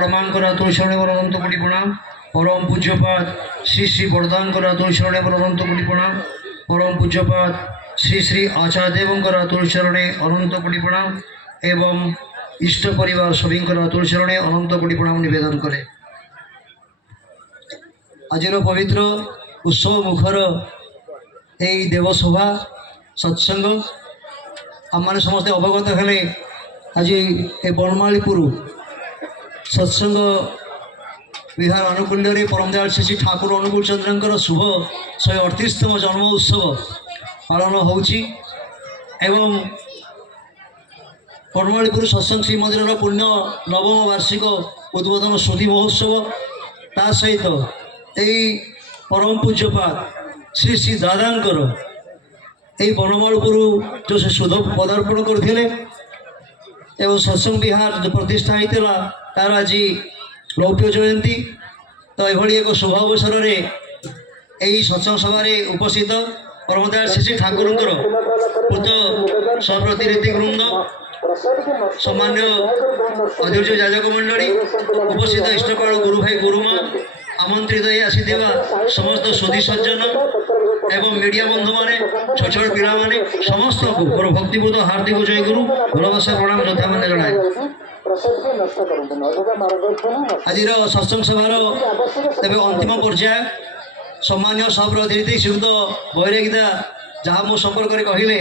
বড়মানকর তুলসী চরণে মোর অনন্ত কোটি প্রণাম। পরম পূজ্যপাদ শ্রী শ্রী বরদানকর তুলসী চরণে মোর অনন্ত কোটি প্রণাম। পরম পূজ্যপাদ শ্রী শ্রী আচার্যদেবঙ্কর তুলসী চরণে অনন্ত কোটি প্রণাম এবং ইষ্ট পরিবার সবিঙ্কর তুলসী চরণে অনন্ত কোটি প্রণাম নিবেদন করে আজির পবিত্র উৎসব মুখর এই দেবসভা সৎসঙ্গ আমি সমস্তে অবগত হলে আজি এই বনমালীপুর সৎসঙ্গ বিহার আনুকূল্যরে পরমদয়াল শ্রী শ্রী ঠাকুর অনুকূল চন্দ্রঙ্কর শুভ 138তম জন্ম উৎসব পালন হচ্ছে এবং বনমালীপুর সৎসঙ্গ শ্রীমন্দির পুণ্য নবম বার্ষিক উদ্বোধন সুধী মহোৎসব তা সহিত এই পরম পূজ্যপাদ শ্রী শ্রী দাদাঙ্কর এই বনমালীপুর যে সে শুধ পদার্পণ করে এবং সৎসঙ্গ বিহার যে প্রতিষ্ঠা হয়েছিল তার আজ রৌপ্য জয়ন্তী তো এভাবে এক শুভ অবসরের এই সৎসঙ্গ সভায় উপস্থিত পরমদয়াল শ্রী শ্রী ঠাকুরঙ্কর পূজ্য সপ্রতিনিধি বৃন্দ সম্মান্য অধৈর্য যাজক মণ্ডলী উপস্থিত ইষ্টকর গুরু ভাই গুরুমা আমন্ত্রিত হয়ে আসিথিবা সমস্ত সুধী সজ্জন এবং মিডিয়া বন্ধু মানে ছোট ছোট পিলা মানে সমস্ত মোর ভক্তিপূত হার্দিক জয় গুরু ভালোবাসা প্রণাম শ্রদ্ধা মানে জনায় আজির সৎসঙ্গ সভার তবে অন্তিম পর্যায় সম্মানীয় সপ্রতিনিধি শ্রীযুক্ত বৈরাগীদা যাহা মো সম্পর্কে কহিলে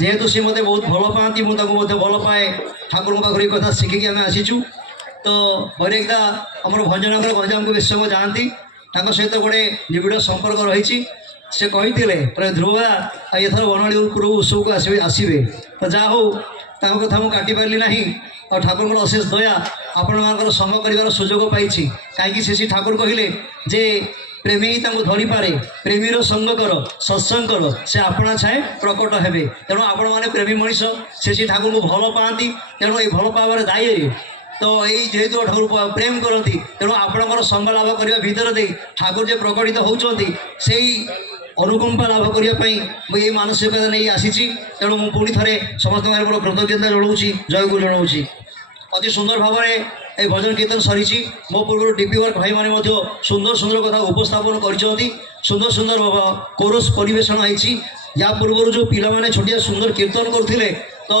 যেহেতু সে মতো বহুত ভাল পাতি মু তাকে মধ্যে ভাল পায়ে ঠাকুর পাখি কথা শিখিকি আমি আসিছু তো বৈরাগীদা আমার ভঞ্জনগর গঞ্জামକୁ বেশ সময় যাଆନ୍ତି ତାଙ୍କ ସହିତ ଗୋଟେ ନିବିଡ଼ ସମ୍ପର୍କ ରହିଛି ସେ କହିଥିଲେ ଧ୍ରୁବଦା ଏଥର ବନମାଳୀପୁର ଉତ୍ସବକୁ ଆସିବେ ତ ଯାହା ହଉ ତାଙ୍କ କଥା ମୁଁ କାଟିପାରିଲି ନାହିଁ ଆଉ ଠାକୁରଙ୍କର ଅଶେଷ ଦୟା ଆପଣମାନଙ୍କର ସଙ୍ଗ କରିବାର ସୁଯୋଗ ପାଇଛି କାହିଁକି ସେ ଠାକୁର କହିଲେ ଯେ ପ୍ରେମୀ ତାଙ୍କୁ ଧରିପାରେ ପ୍ରେମୀର ସଙ୍ଗ କର ସତ୍ସଙ୍ଗ କର ସେ ଆପଣା ଛାଏ ପ୍ରକଟ ହେବେ ତେଣୁ ଆପଣମାନେ ପ୍ରେମୀ ମଣିଷ ସେ ଠାକୁରଙ୍କୁ ଭଲ ପାଆନ୍ତି ତେଣୁ এই ଭଲ ପାଇବାରେ ଦାୟୀରେ তো এই যেহেতু ঠাকুর প্রেম করতে তেমন আপনার সঙ্গ লাভ করা ভিতর দিয়ে ঠাকুর যে প্রকটিত হচ্ছেন সেই অনুকম্পা লাভ করা মু এই মানসিকতা নিয়ে আসিছি তেমন মু পুঁ থে সমস্ত মোর কৃতজ্ঞতা জনাওছি জয়গুরু জনাওছি অতি সুন্দর ভাবে এই ভজন কীর্তন সরিছি মো পূর্ব ডিপি ওয়ার্ক ভাই মানে সুন্দর সুন্দর কথা উপস্থাপন করছেন সুন্দর সুন্দর কোরস পরিবেশন হয়েছি যা পূর্বর যে পিলা মানে ছোটিয়া সুন্দর কীর্তন করলে তো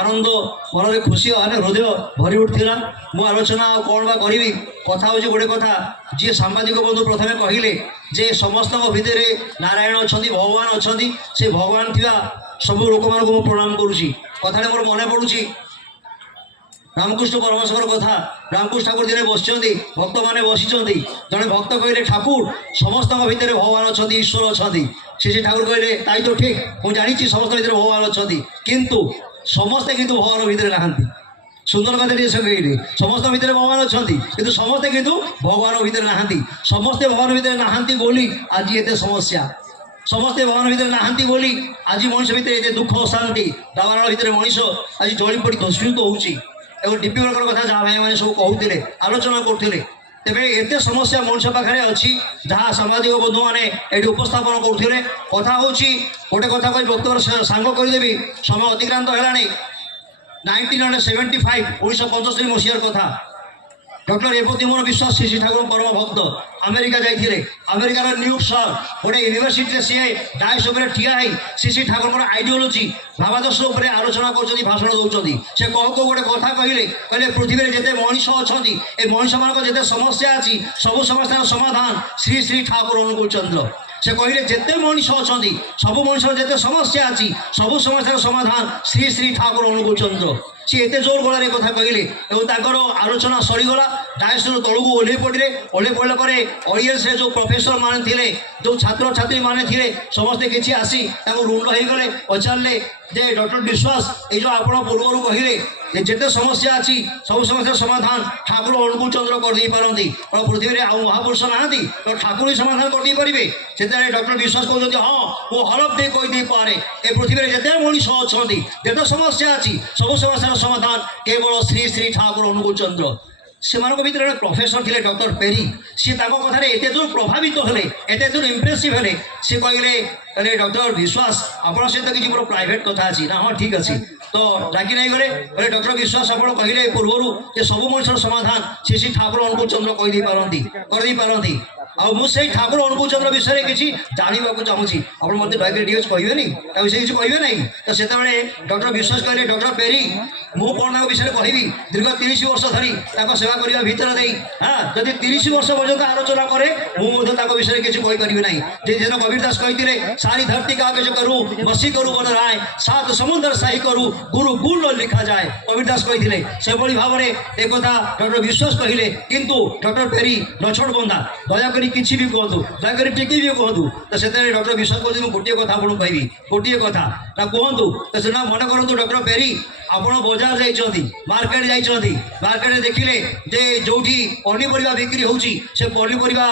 আনন্দ মନରେ খুশি মানে হৃদয় ভরি উঠছিল মু আলোচনা কଣ বা করিবি কথা হচ্ছে গোটে কথা যে সাংবাদিক বন্ধু প্রথমে কহিলে যে সমস্ত ভিতরে নারায়ণ অছন্তি ভগবান অছন্তি সে ভগবান থিবা সবু লোক মানুষ মু প্রণাম করুছি কথাটা মোর মনে পড়ুছি রামকৃষ্ণ পরমহংসর কথা রামকৃষ্ণ ঠাকুর দিনে বসছেন ভক্ত মানে বসিছেন জনে ভক্ত কহিলে ঠাকুর সমস্ত ভিতরে ভগবান অছন্তি ঈশ্বর অছন্তি সে ঠাকুর কহিলে তাই তো ঠিক মু জানিছি সমস্ত ভিতরে ভগবান অছন্তি কিন্তু সমস্তে কিন্তু ভগবান ভিতরে নাহান্তি সুন্দর কথা দিয়ে সে কহিলে সমস্ত ভিতরে ভগবান অছন্তি কিন্তু সমস্তে কিন্তু ভগবান ভিতরে নাহান্তি সমস্তে ভগবান ভিতরে নাহান্তি বলি আজ এতে সমস্যা সমস্তে ভগবান ভিতরে নাহান্তি বলি আজ মଣିଷ ভিতরে এতে দুঃখ অশান্তি দাবানল ভিতরে মଣିଷ আজ জଳି পড়ি ধ্বস্তিত হচ্ছে এবং ডিপি ওয়ার্কর কথা যা ভাই মানে সব কହୁଥିଲେ আলোচনা করুলে তেবে এতে সমস্যা মଣିଷ পাখে অছি যাহা সাংবাদিক বন্ধু মানে এটি উপস্থাপন করুলে কথা হচ্ছে গোটে কথা কই বক্তব্য সাঙ্গ করিদেবি সময় অতিক্রান্ত হেলানি 1975 1975 মସିହାର কথা ডক্টর এপতি মোর বিশ্বাস শ্রী ঠাকুর পরম ভক্ত আমেরিকা যাইলে আমেরিকার নিউইয়র্ক সহর গোটে ইউনিভার্সিটি সি ডাইস উপরে ঠিয়া হয়ে শ্রী ঠাকুর আইডিওলোজি ভাবাদর্শ উপরে আলোচনা করছেন ভাষণ দৌঁচ সে কৌ কৌ গোটে কথা কহিলে পৃথিবীর যেতে মଣିষ অনেক এই মଣିষ মান যেতে সমস্যা আছে সবু সমস্যার সমাধান শ্রী শ্রী ঠাকুর অনুকূল চন্দ্র সে কহিলে যেতে মଣିষ অনেক সবু মଣିষর যেতে সমস্যা আছে সবু সমস্যার সমাধান শ্রী শ্রী ঠাকুর অনুকূল চন্দ্র সে এতে জোর গলার কথা কহিলে এবং তাঁর আলোচনা সরিগলা ডাইসর তলকু ওহ্লাই পড়লে ওহ্লাই পড়লা পরে অডিয়েন্সে যে প্রফেসর মানে লে যে ছাত্রছাত্রী মানে লে সমস্তে কিছু আসি তাকে ରୁଣ୍ଡ হয়ে পচারে যে ডক্টর বিশ্বাস এই যে আপনার পূর্বর কহিলে যেতে সমস্যা আছে সব সমস্যার সমাধান ঠাকুর অনুকূল চন্দ্র করে পারতি পৃথিবীর আউ মহাপুরুষ না তো ঠাকুর সমাধান করে পারে সেতবে ডক্টর বিশ্বাস কৌন হ্যাঁ মু হলফ দিয়ে কইদি পারে এ পৃথিবীর যেতে মଣିষ অনেক যেতে সমস্যা আছে সব সমস্যার সমাধান কেবল শ্রী শ্রী ঠাকুর অনুকূল চন্দ্র সেମାନଙ୍କ ভিতরে ଗୋଟେ ପ୍ରଫେସର ଥିଲେ ଡକ୍ଟର ପେରି ସିଏ ତାଙ୍କ କଥାରେ ଏତେ ଦୂର ପ୍ରଭାବିତ ହେଲେ ଏତେ ଦୂର ଇମ୍ପ୍ରେସିଭ୍ ହେଲେ ସେ କହିଲେ ଡକ୍ଟର ବିଶ୍ୱାସ ଆପଣଙ୍କ ସହିତ କିଛି ମୋର ପ୍ରାଇଭେଟ୍ କଥା ଅଛି ନା ହଁ ଠିକ୍ ଅଛି ତ तो डाकी नहीं गले बोले डॉक्टर विश्वास आप कहले पूर्वर जे सब मनुष्य समाधान श्री श्री ठाकुर अनुकूल चंद्र कहीदे पारती करदे पारती मुझे ठाकुर अनुकूल चंद्र विषय किसी जानवाक चाहूँगी आप मत दयाक टे कहे विषय किसी कहे ना तो से डॉक्टर विश्वास कहले डॉक्टर पेरी मु कौन विषय कहबी दीर्घ 30 वर्ष धरी सेवा करने भितर दे हाँ जदि 30 वर्ष पर्यटन आलोचना करे मुझे विषय किसी कहीपरि ना दिन कबीर दास कहते सारी धरती कागज करूँ बसी करूँ बन राय सात समुद्र साही करूँ गुरु गुण लिखा जाए कबीर दास कहते से भाव में एक डॉक्टर विश्वास कहले किंतु डॉक्टर पेरी नछड़ बंधा दयाक किसी भी कहतु दयाक टिकी भी कहतु तो से डॉक्टर विश्वास कहते गोटे कथा आपको कहबी गोटे कथा ना कहतु तो से मन करूँ डॉक्टर पेरी आप बजार जाइए मार्केट जाइए मार्केट देखिले जे जो पनीपरिया बिक्री होची से पनीपरिया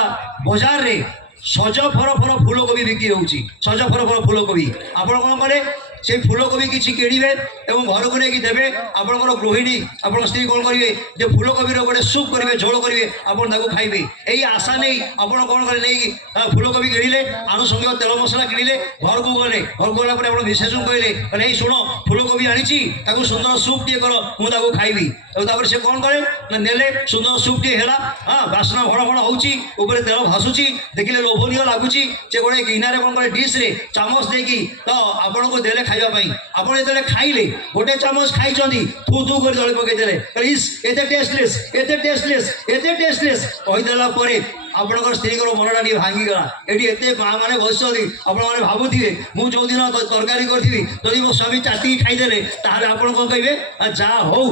बजार रे सज फर फर फूलकोबी बिक्री होची सज फर फर फूलकोबी आप कौन कले से फूलकोबी किसी किणवे और घर को लेकिन देवे आपंकर गृहिणी आप स्त्री कौन करेंगे जो फूलकोबी गोटे सुप करेंगे झोल करेंगे आपको खाइबे यही आशा नहीं आप कौन करें नहीं फूलकोबी किणिले आनुषंगिक तेल मसला किणिले घर को गले आप विशेष कहले शुण फूलकोबी आनी सुंदर सुप टे कर मुझे खाइबी और से कौन करे नेले सुंदर सुप टे है हाँ बास्ना भड़ भड़ हो तेल भासुची देखिले लोभनीय लगुच से गोटे गिनारे कौन करे डिश रे चामच देकी तो आपन को देले खाइबाई आप जो खाइले गोटे चामच खाई थू थू कर जली पकईदे इस एते टेस्टलेस एते टेस्टलेस एते टेस्टलेस कहीदेला आपंकर स्त्री मनटा टे भांगीगला ये एत माँ मैंने बस आपने भावुवे मुझे जो दिन तरकारी करी जदि मो स्वामी चाटी खाईदे ताहले आप कौन कहे जा हो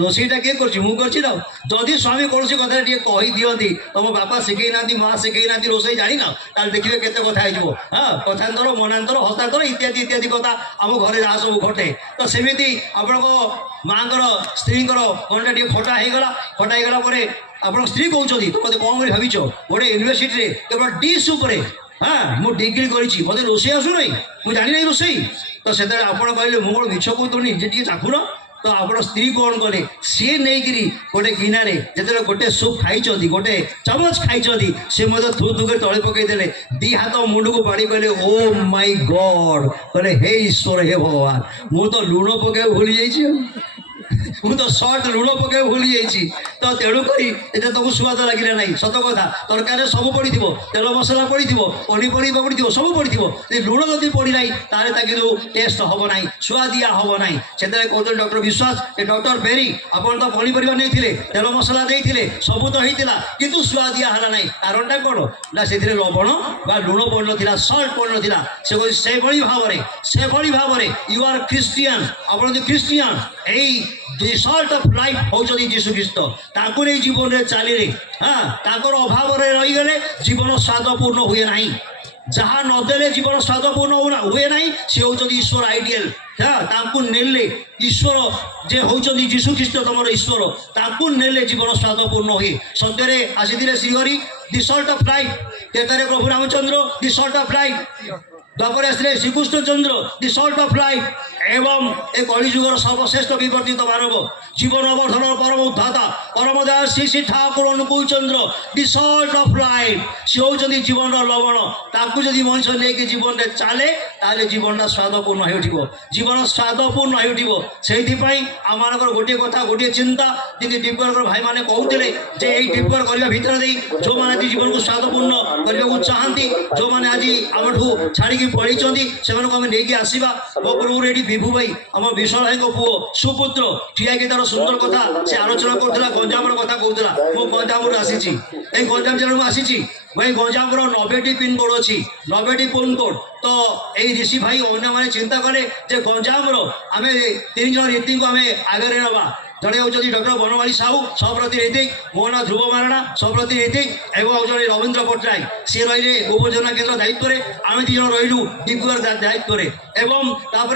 रोसईटा किए करदी स्वामी कौन कथा टे कही दिखती तुम बापा शिखई ना माँ शिखई ना रोसई जान ना देखिए केते कथा हो हाँ कथांतर मनांतर हस्तांतर इत्यादि इत्यादि कथा आम घर जहाँ सब घटे तो सेमती आप माँ स्त्री मनटा टे खटा होगला आप स्त्री कहते तुम मत कौन कर भाव गोटे यूनिवर्सिटी केवल डिश उपर हाँ मुझे डिग्री करी मत रोसई आसू ना मुझे जानी ना रोसई तो से आप कहले मुझे मिछ कहतुनी टे चाखुन तो आप स्त्री कौन कले सी नहीं गोटे गिनारे जो गोटे सुप खाई गोटे चामच खाई सी मतलब थू थू कर तले पकईदे दी हाथ मुंड को बाड़ी कहले ओ माय गॉड कहले हे ईश्वर हे भगवान मुझे तो लुण पके भूली जाइए मुझे तो सर्ट लुण पके भूली जाइए तो तेणुक तुमको स्वाद लगे ना सत कथा तरकारी सब पड़ी तेल मसला पड़ी पनीपरिया पड़ी सब पड़ी लुण जब पड़ना ताले जो टेस्ट हम ना स्वादिया हम ना से कहते डॉक्टर विश्वास डॉक्टर पेरी आप तो पनीपरिया नहीं तेल मसला देते सब तो होता किंतु स्वादिया है ना कारणटा कौन ना से लवण बा लुण पड़ ना सल्ट पड़ ना से भाव में यू आर क्रिश्चियन आप क्रिश्चियन यही सल्ट ऑफ लाइफ होती जीशु ख्रीस्ट ताकू नहीं जीवन में चलिए हाँ ताकर अभाव रहीगले जीवन स्वादपूर्ण हुए ना जहाँ नदेले जीवन स्वादपूर्ण हुए ना सी हूँ ईश्वर आइडियल हाँ ताकू नेले ईश्वर जे होती जीशु ख्रीस्ट तुम ईश्वर ताकू नेले जीवन स्वादपूर्ण हुए सत्य आसी Srihari the salt of life तेतारे प्रभु Ramchandra the salt of life Dwapar आसले Srikrishna Chandra the salt of life एवं ए कलिजुगर सर्वश्रेष्ठ विवर्तित मानव जीवन अवर्धन परम उद्धाता परम दया श्री श्री ठाकुर अनुकूल चंद्र दि सल्ट ऑफ लाइफ सी होती जीवन लवण ताकू जदि मनुष्य नहीं जीवन में चले ताले जीवन स्वादपूर्ण हो जीवन स्वादपूर्ण हो आम गोटे कथा गोटे चिंता जी डिपर भाई मैंने कहते जे डिपर करने भितर दे जो मैंने जीवन को स्वादपूर्ण करने को चाहती जो मैंने आज आम छाड़ी पढ़ी से आम नहीं आसवा मो पूर्व ये विभू भाई आम विशाल भाई पुओ सुपुत्र ठिया कि तार सुंदर कथा से आलोचना करूला गंजाम कथा कहूला मो गंजाम आसी गंजाम जिला में आसी भाई गंजाम 90टी पिन कोड अच्छी 90टी पिन कोड तो यही ऋषि भाई अन्य मैंने चिंता कले गंजाम आम 3 जन रीति को आम आगे नवा जड़े हूँ डॉक्टर बनवाली साहू सप्रति ऋतिक मो ना ध्रुव मारणा सप्रति ऋतिक एवं जड़े रवींद्र पट्टनायक सी रही गोवर्धना केन्द्र दायित्व आम 2 जन रही डिपुर दायित्व एवं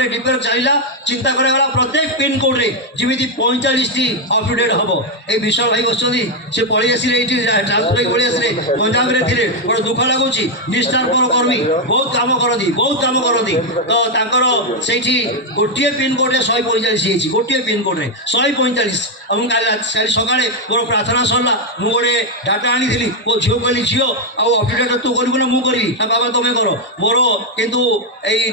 डिपुर चलला चिंता कराला प्रत्येक पिन कोड रे जमी 45टी अपडेट हम ये विशाल भाई बस से पलि आसे ट्रांसफर पलि आसे गंजाम थे बड़ा दुख लगुच निष्ठापर कर्मी बहुत काम करती तो से गोटे पिन कोड 145 गोटे पिन कोड 145 सका मोर प्रार्थना सरला मुझे डाटा आनी मो झील कहली झील अपडेट तू करू ना मुझे करी ना बाबा तुम्हें कर मोर कितु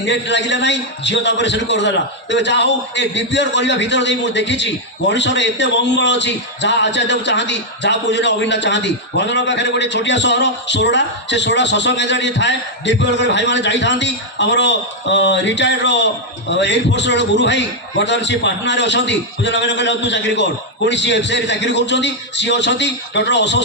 नेट लगे নাই ঝিও তারপরে সেটা করেদেলা তবে যা হোক এই ডিপিআর করা ভিতর দিয়ে ମୁଁ ଦେଖିଛି ମଣିଷର ଏତେ ମଙ୍ଗଳ ଅଛି ଯାହା ଆଚାର୍ଯ୍ୟ ଦେବ ଚାହାନ୍ତି ଯାହା ପୂଜନ ଅବିନାଶ ଚାହାନ୍ତି ଭଞ୍ଜନ ପାଖରେ ଗୋଟେ ଛୋଟିଆ ସହର ସୋରଡ଼ା ସେ ସୋରଡ଼ା ସତ୍ସଙ୍ଗ କେନ୍ଦ୍ର ଟିକେ ଥାଏ ডিপিআর করে ଭାଇମାନେ ଯାଇଥାନ୍ତି ଆମର ରିଟାୟାର୍ଡର ଏୟାରଫୋର୍ସର ଗୋଟେ ଗୁରୁ ଭାଇ ବର୍ତ୍ତମାନ ସେ ପାଟନାରେ ଅଛନ୍ତି ପୂଜନ ଭାଇମାନେ କହିଲେ ତୁ ଚାକିରି କର ପୁଣି ସିଏ ଏଫ୍ସିଆଇରେ ଚାକିରି କରୁଛନ୍ତି ସିଏ ଅଛନ୍ତି ଡକ୍ଟର ଅଶୋକ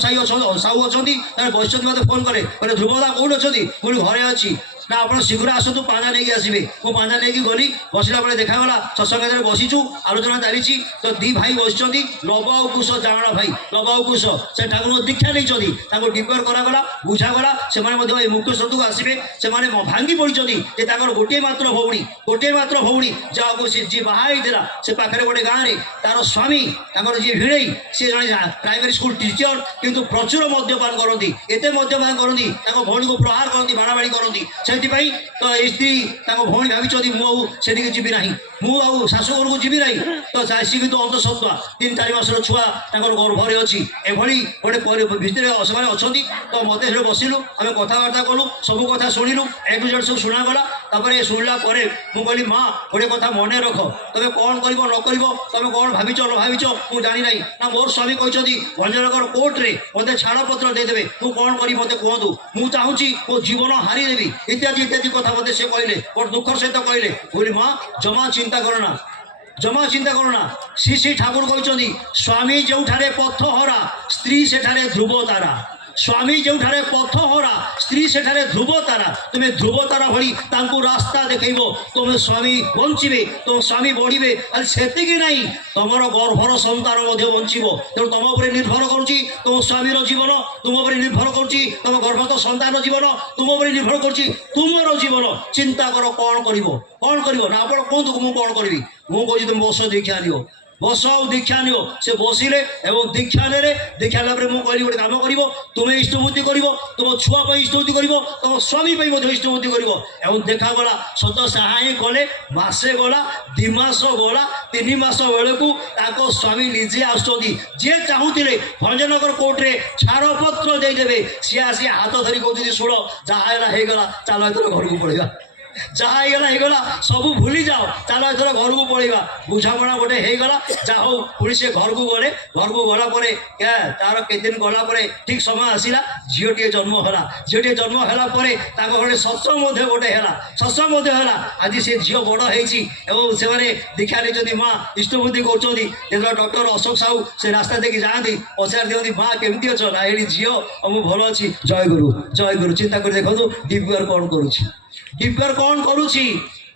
ସାହୁ ଅଛନ୍ତି ତାର ବୈଷ୍ଣବୀ ମୋତେ ଫୋନ୍ କଲେ କହିଲେ ଧ୍ରୁବଦା କେଉଁଠି ଅଛନ୍ତି ପୁଣି ଘରେ ଅଛି ନା ଆପଣ ଶୀଘ୍ର ଆସନ୍ତୁ ପାଞ୍ଜା ନେଇକି ଆସିବେ ମୁଁ ପାଞ୍ଜା ନେଇକି ଗଲି ବସିଲା ବେଳେ ଦେଖାଗଲା ସତ୍ସଙ୍ଗ କେନ୍ଦ୍ରରେ ବସିଛୁ ଆଲୋଚନା ଚାଲିଛି ତ ଦି ଭାଇ ବସିଛନ୍ତି ଲବ ଆଉ କୁଶ ଜାଆଁଳା ଭାଇ ଲବ ଆଉ କୁଶ ସେ ଠାକୁରଙ୍କ ଦୀକ୍ଷା ନେଇଛନ୍ତି ତାଙ୍କୁ ଡିକ୍ଲେୟାର କରାଗଲା ବୁଝାଗଲା ସେମାନେ ମଧ୍ୟ ଏଇ ମୁଖ୍ୟ ସ୍ରୋତକୁ ଆସିବେ ସେମାନେ ଭାଙ୍ଗି ପଡ଼ିଛନ୍ତି ଯେ ତାଙ୍କର ଗୋଟିଏ ମାତ୍ର ଭଉଣୀ ଯାହାକୁ ସେ ଯିଏ ବାହା ହେଇଥିଲା ସେ ପାଖରେ ଗୋଟେ ଗାଁରେ ତାର ସ୍ୱାମୀ ତାଙ୍କର ଯିଏ ଭିଣେଇ ସିଏ ଜଣେ ପ୍ରାଇମେରୀ ସ୍କୁଲ ଟିଚର କିନ୍ତୁ ପ୍ରଚୁର ମଦ୍ୟପାନ କରନ୍ତି ଏତେ ମଦ୍ୟପାନ କରନ୍ତି ତାଙ୍କ ଭଉଣୀକୁ ପ୍ରହାର କରନ୍ତି ବାଡ଼ାବାଡ଼ି କରନ୍ତି ସେଥିପାଇଁ ତ ଏଇ ସ୍ତ୍ରୀ ତାଙ୍କ ଭଉଣୀ ଭାବିଛନ୍ତି ମୁଁ ଆଉ ସେଠିକି ଯିବି ନାହିଁ ମୁଁ ଆଉ ଶାଶୁଘରକୁ ଯିବି ନାହିଁ ତ ସିଏ କିନ୍ତୁ ଅନ୍ତଃସତ୍ତ୍ୱା 3-4 ମାସର ଛୁଆ ତାଙ୍କର ଗର୍ଭରେ ଅଛି ଏଭଳି ଗୋଟେ ଭିତରେ ସେମାନେ ଅଛନ୍ତି ତ ମୋତେ ସେଠି ବସିଲୁ ଆମେ କଥାବାର୍ତ୍ତା କଲୁ ସବୁ କଥା ଶୁଣିଲୁ ଏକ ଟୁ ଜେଡ୍ ସବୁ ଶୁଣାଗଲା ତାପରେ ଶୁଣିଲା ପରେ ମୁଁ କହିଲି ମା ଗୋଟେ କଥା ମନେ ରଖ ତମେ କ'ଣ କରିବ ନ କରିବ ତମେ କ'ଣ ଭାବିଛ ନ ଭାବିଛ ମୁଁ ଜାଣି ନାହିଁ ନା ମୋର ସ୍ୱାମୀ କହିଛନ୍ତି ଭଞ୍ଜନଗର କୋର୍ଟରେ ମୋତେ ଛାଡ଼ପତ୍ର ଦେଇଦେବେ ମୁଁ କ'ଣ କରିବି ମୋତେ କୁହନ୍ତୁ ମୁଁ ଚାହୁଁଛି ମୋ ଜୀବନ ହାରିଦେବି ଇତ୍ୟାଦି ଇତ୍ୟାଦି କଥା ମୋତେ ସେ କହିଲେ ବଡ଼ ଦୁଃଖର ସହିତ କହିଲେ କହିଲି ମା ଜମା ଚିନ୍ତା କର ନା ଶ୍ରୀ ଠାକୁର କହିଛନ୍ତି ସ୍ୱାମୀ ଯେଉଁଠାରେ ପଥହରା ସ୍ତ୍ରୀ ସେଠାରେ ଧ୍ରୁବ ତାରା ସ୍ୱାମୀ ଯେଉଁଠାରେ ପଥହରା ସ୍ତ୍ରୀ ସେଠାରେ ଧ୍ରୁବ ତାରା ତୁମେ ଧ୍ରୁବ ତାରା ଭଳି ତାଙ୍କୁ ରାସ୍ତା ଦେଖେଇବ ତୁମେ ସ୍ୱାମୀ ବଞ୍ଚିବେ ତୁମ ସ୍ୱାମୀ ବଢ଼ିବେ ଖାଲି ସେତିକି ନାହିଁ ତମର ଗର୍ଭର ସନ୍ତାନ ମଧ୍ୟ ବଞ୍ଚିବ ତେଣୁ ତମ ଉପରେ ନିର୍ଭର କରୁଛି ତୁମ ସ୍ୱାମୀର ଜୀବନ ତୁମ ଉପରେ ନିର୍ଭର କରୁଛି ତମ ଗର୍ଭସ୍ଥ ସନ୍ତାନ ଜୀବନ ତୁମ ଉପରେ ନିର୍ଭର କରୁଛି ତୁମର ଜୀବନ ଚିନ୍ତା କର କ'ଣ କରିବ ନା ଆପଣ କୁହନ୍ତୁ ମୁଁ କ'ଣ କରିବି ମୁଁ କହୁଛି ତୁମେ ବସ ଦୀକ୍ଷା ନିଅ ବସ ଆଉ ଦୀକ୍ଷା ନିଅ ସେ ବସିଲେ ଏବଂ ଦୀକ୍ଷା ନେଲେ ଦୀକ୍ଷା ନେଲା ପରେ ମୁଁ କହିଲି ଗୋଟେ କାମ କରିବ ତୁମେ ଇଷ୍ଟବୃତ୍ତି କରିବ ତୁମ ଛୁଆ ପାଇଁ ଇଷ୍ଟବୃତ୍ତି କରିବ ତୁମ ସ୍ୱାମୀ ପାଇଁ ମଧ୍ୟ ଇଷ୍ଟବୃତ୍ତି କରିବ ଏବଂ ଦେଖାଗଲା ସତ ସାହା ହିଁ କଲେ ମାସେ ଗଲା 2 ମାସ ଗଲା 3 ମାସ ବେଳକୁ ତାଙ୍କ ସ୍ୱାମୀ ନିଜେ ଆସୁଛନ୍ତି ଯିଏ ଚାହୁଁଥିଲେ ଭଞ୍ଜନଗର କୋର୍ଟରେ ଛାଡ଼ପତ୍ର ଦେଇଦେବେ ସିଏ ଆସି ହାତ ଧରି କହୁଛନ୍ତି ଶୁଣ ଯାହା ହେଲା ହେଇଗଲା ଚାଲ ଏଥର ଘରକୁ ପଳେଇବା ଯାହା ହେଇଗଲା ସବୁ ଭୁଲି ଯାଅ ଚାଲ ଏଥର ଘରକୁ ପଳେଇବା ବୁଝାମଣା ଗୋଟେ ହେଇଗଲା ଯାହା ହଉ ପୁଣି ସେ ଘରକୁ ଗଲା ପରେ ତାର କେତେଦିନ ଗଲା ପରେ ଠିକ୍ ସମୟ ଆସିଲା ଝିଅଟିଏ ଜନ୍ମ ହେଲା ପରେ ତାଙ୍କ ଘରେ ସତ୍ସଙ୍ଗ ମଧ୍ୟ ହେଲା ଆଜି ସେ ଝିଅ ବଡ଼ ହେଇଛି ଏବଂ ସେମାନେ ଦୀକ୍ଷା ନେଇଛନ୍ତି ମା ଇଷ୍ଟବୃତ୍ତି କରୁଛନ୍ତି ଯେତେବେଳେ ଡକ୍ଟର ଅଶୋକ ସାହୁ ସେ ରାସ୍ତା ଦେଇକି ଯାଆନ୍ତି ପଚାରି ଦିଅନ୍ତି ମା କେମିତି ଅଛ ନା ଏଠି ଝିଅ ମୁଁ ଭଲ ଅଛି ଜୟଗୁରୁ ଚିନ୍ତା କରି ଦେଖନ୍ତୁ ଡିପିଆର କ'ଣ କରୁଛି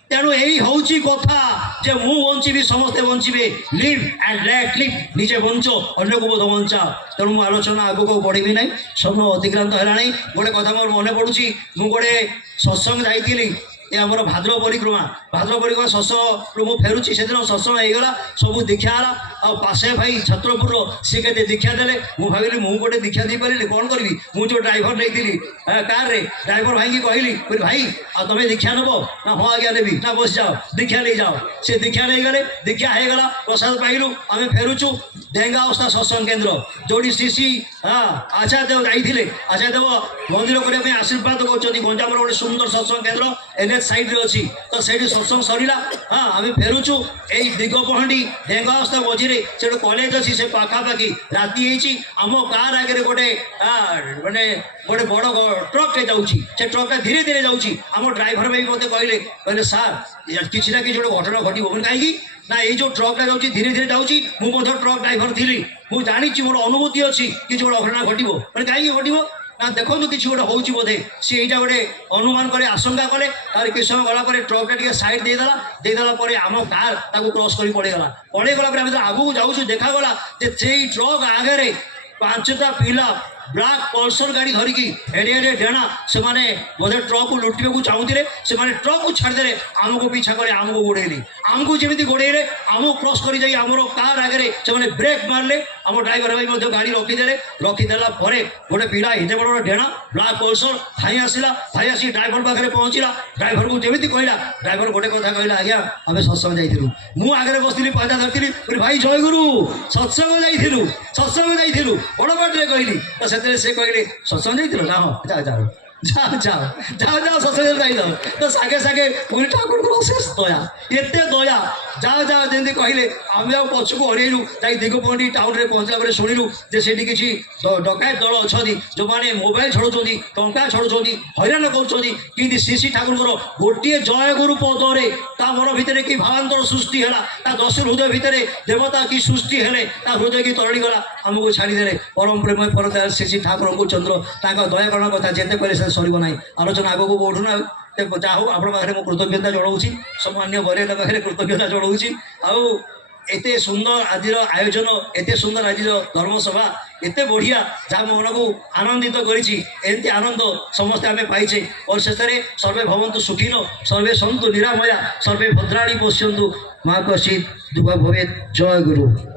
ତେଣୁ ଏଇ ହେଉଛି କଥା ଯେ ମୁଁ ବଞ୍ଚିବି ସମସ୍ତେ ବଞ୍ଚିବେ ଲିଭ୍ ଆଣ୍ଡ ଲେଟ୍ ଲିଭ୍ ନିଜେ ବଞ୍ଚ ଅନ୍ୟକୁ ବୋଧ ବଞ୍ଚାଅ ତେଣୁ ମୁଁ ଆଲୋଚନା ଆଗକୁ ବଢ଼ିବି ନାହିଁ ସମୟ ଅତିକ୍ରାନ୍ତ ହେଲାଣି ଗୋଟେ କଥା ମୋର ମନେ ପଡ଼ୁଛି ମୁଁ ଗୋଟେ ସତ୍ସଙ୍ଗ ଯାଇଥିଲି ଏ ଆମର ଭାଦ୍ରବ ପରିକ୍ରମା ସତ୍ସଙ୍ଗରୁ ମୁଁ ଫେରୁଛି ସେଦିନ ସତ୍ସଙ୍ଗ ହେଇଗଲା ସବୁ ଦୀକ୍ଷା ହେଲା ଆଉ ପାଶେ ଭାଇ ଛତ୍ରପୁରର ସିଏ କେତେ ଦୀକ୍ଷା ଦେଲେ ମୁଁ ଭାବିଲି ମୁଁ ଗୋଟେ ଦୀକ୍ଷା ଦେଇପାରିଲି କ'ଣ କରିବି ମୁଁ ଯେଉଁ ଡ୍ରାଇଭର ନେଇଥିଲି କାର୍ରେ ଡ୍ରାଇଭର ଭାଇକି କହିଲି ଭାଇ ଆଉ ତମେ ଦୀକ୍ଷା ନେବ ନା ହଁ ଆଜ୍ଞା ନେବି ନା ବସିଯାଅ ଦୀକ୍ଷା ନେଇଯାଅ ସେ ଦୀକ୍ଷା ନେଇଗଲେ ଦୀକ୍ଷା ହେଇଗଲା ପ୍ରସାଦ ପାଇଲୁ ଆମେ ଫେରୁଛୁ ଡେଙ୍ଗା ଅବସ୍ଥା ସତ୍ସଙ୍ଗ କେନ୍ଦ୍ର ଯେଉଁଠି ଶ୍ରୀ ଆଚାର୍ଯ୍ୟ ଦେବ ଯାଇଥିଲେ ଆଚାର୍ଯ୍ୟ ଦେବ ମନ୍ଦିର କରିବା ପାଇଁ ଆଶୀର୍ବାଦ କରୁଛନ୍ତି ଗଞ୍ଜାମର ଗୋଟେ ସୁନ୍ଦର ସତ୍ସଙ୍ଗ କେନ୍ଦ୍ର NH ସାଇଡ୍ରେ ଅଛି ତ ସେଇଠି ସତ୍ସଙ୍ଗ ସରିଲା ଆମେ ଫେରୁଛୁ ଏଇ ଦିଗପହଣ୍ଡି ଡେଙ୍ଗା ଅବସ୍ଥା ମଝିରେ ସେଠି କଲେଜ ଅଛି ସେ ପାଖାପାଖି ରାତି ହେଇଛି ଆମ କାର୍ ଆଗରେ ଗୋଟେ ବଡ଼ ଟ୍ରକ୍ଟେ ଯାଉଛି ସେ ଟ୍ରକ୍ଟା ଧୀରେ ଧୀରେ ଯାଉଛି ଆମ ଡ୍ରାଇଭର ଭାଇ ମୋତେ କହିଲେ ସାର୍ କିଛି ନା କିଛି ଗୋଟେ ଘଟଣା ଘଟିବ କାହିଁକି ନା ଏଇ ଯେଉଁ ଟ୍ରକ୍ଟା ଯାଉଛି ଧୀରେ ଧୀରେ ଯାଉଛି ମୁଁ ମଧ୍ୟ ଟ୍ରକ୍ ଡ୍ରାଇଭର ଥିଲି ମୁଁ ଜାଣିଛି ମୋର ଅନୁଭୂତି ଅଛି କିଛି ଗୋଟେ ଘଟଣା ଘଟିବ କାହିଁକି ଘଟିବ ନା ଦେଖନ୍ତୁ କିଛି ଗୋଟେ ହେଉଛି ବୋଧେ ସିଏ ଏଇଟା ଗୋଟେ ଅନୁମାନ କରି ଆଶଙ୍କା କଲେ ତାର କିଛି ସମୟ ଗଲା ପରେ ଟ୍ରକ୍ଟା ଟିକେ ସାଇଡ୍ ଦେଇଦେଲା ପରେ ଆମ କାର୍ ତାକୁ କ୍ରସ୍ କରି ପଳେଇଗଲା ପରେ ଆମେ ଆଗକୁ ଯାଉଛୁ ଦେଖାଗଲା ଯେ ସେଇ ଟ୍ରକ୍ ଆଗରେ 5ଟା ପିଲା ବ୍ଲାକ୍ ପଲ୍ସର ଗାଡ଼ି ଧରିକି ଏଡ଼େ ଡେଣା ସେମାନେ ବୋଧେ ଟ୍ରକ୍କୁ ଲୁଟିବାକୁ ଚାହୁଁଥିଲେ ସେମାନେ ଟ୍ରକ୍କୁ ଛାଡ଼ିଦେଲେ ଆମକୁ ପିଛା କରି ଆମକୁ ଗୋଡ଼େଇଲେ ଆମକୁ ଯେମିତି ଗୋଡ଼େଇଲେ ଆମକୁ କ୍ରସ୍ କରି ଯାଇ ଆମର କାର୍ ଆଗରେ ସେମାନେ ବ୍ରେକ୍ ମାରିଲେ ଆମ ଡ୍ରାଇଭର ଭାଇ ମଧ୍ୟ ଗାଡ଼ି ରଖିଦେଲା ପରେ ଗୋଟେ ପିଲା ଏତେ ବଡ଼ ଡେଣା ବ୍ଲାକ୍ ପଲ୍ସର ଧାଇଁ ଆସି ଡ୍ରାଇଭର ପାଖରେ ପହଞ୍ଚିଲା ଡ୍ରାଇଭରକୁ ଯେମିତି କହିଲା ଡ୍ରାଇଭର ଗୋଟେ କଥା କହିଲା ଆଜ୍ଞା ଆମେ ସତ୍ସଙ୍ଗ ଯାଇଥିଲୁ ମୁଁ ଆଗରେ ବସିଥିଲି ପାଦା ଧରିଥିଲି ଭାଇ ଜୟଗୁରୁ ସତ୍ସଙ୍ଗ ଯାଇଥିଲୁ ବଡ଼ ପାଟିରେ କହିଲି ତ ସେଥିରେ ସେ କହିଲେ ସତ୍ସଙ୍ଗ ଯାଇଥିଲ ନା ହଁ যাও যাও যাও যাও ସତ୍ସଙ୍ଗ ଯାଇଯାଅ ତ ସାଙ୍ଗେ ସାଙ୍ଗେ ପୁରୀ ଠାକୁରଙ୍କର ଅଶେଷ ଦୟା ଏତେ ଦୟା ଯାଅ ଯାଅ ଯେମିତି କହିଲେ ଆମେ ଆଉ ପଛକୁ ହରେଇଲୁ ଯାଇ ଦିଗପହଣ୍ଡି ଟାଉନରେ ପହଞ୍ଚିଲା ପରେ ଶୁଣିଲୁ ଯେ ସେଠି କିଛି ଡକାୟତ ଦଳ ଅଛନ୍ତି ଯେଉଁମାନେ ମୋବାଇଲ ଛଡ଼ଉଛନ୍ତି ଟଙ୍କା ଛଡ଼ଉଛନ୍ତି ହଇରାଣ କରୁଛନ୍ତି କିନ୍ତୁ ଶ୍ରୀ ଶ୍ରୀ ଠାକୁରଙ୍କର ଗୋଟିଏ ଜୟଗୁରୁ ପଦରେ ତା ମନ ଭିତରେ କି ଭାବାନ୍ତର ସୃଷ୍ଟି ହେଲା ତା ଦଶ ହୃଦୟ ଭିତରେ ଦେବତା କି ସୃଷ୍ଟି ହେଲେ ତା ହୃଦୟ କି ତରଳିଗଲା ଆମକୁ ଛାଡ଼ିଦେଲେ ପରମ ପ୍ରେମ ପରଦା ଶ୍ରୀ ଶ୍ରୀ ଠାକୁରଙ୍କୁ ଚନ୍ଦ୍ର ତାଙ୍କ ଦୟାକରଣ କଥା ଯେତେ କହିଲେ ସେ ସରିବ ନାହିଁ ଆଲୋଚନା ଆଗକୁ ବଢ଼ୁ ନା ଯାହା ହଉ ଆପଣଙ୍କ ପାଖରେ ମୁଁ କୃତଜ୍ଞତା ଜଣାଉଛି ସମ୍ମାନୀୟ ବରିୟଙ୍କ ପାଖରେ କୃତଜ୍ଞତା ଜଣାଉଛି ଆଉ ଏତେ ସୁନ୍ଦର ଆଜିର ଆୟୋଜନ ଏତେ ସୁନ୍ଦର ଆଜିର ଧର୍ମସଭା ଏତେ ବଢ଼ିଆ ଯାହା ମନକୁ ଆନନ୍ଦିତ କରିଛି ଏମିତି ଆନନ୍ଦ ସମସ୍ତେ ଆମେ ପାଇଛେ ପରିଶେଷରେ ସର୍ବେ ଭବନ୍ତୁ ସୁଖୀନ ସର୍ବେ ସନ୍ତୁ ନିରାମୟା ସର୍ବେ ଭଦ୍ରାଣୀ ପଶ୍ୟନ୍ତୁ ମା କଶ୍ଚିତ୍ ଦୁଃଖ ଭବେତ୍ ଜୟ ଗୁରୁ।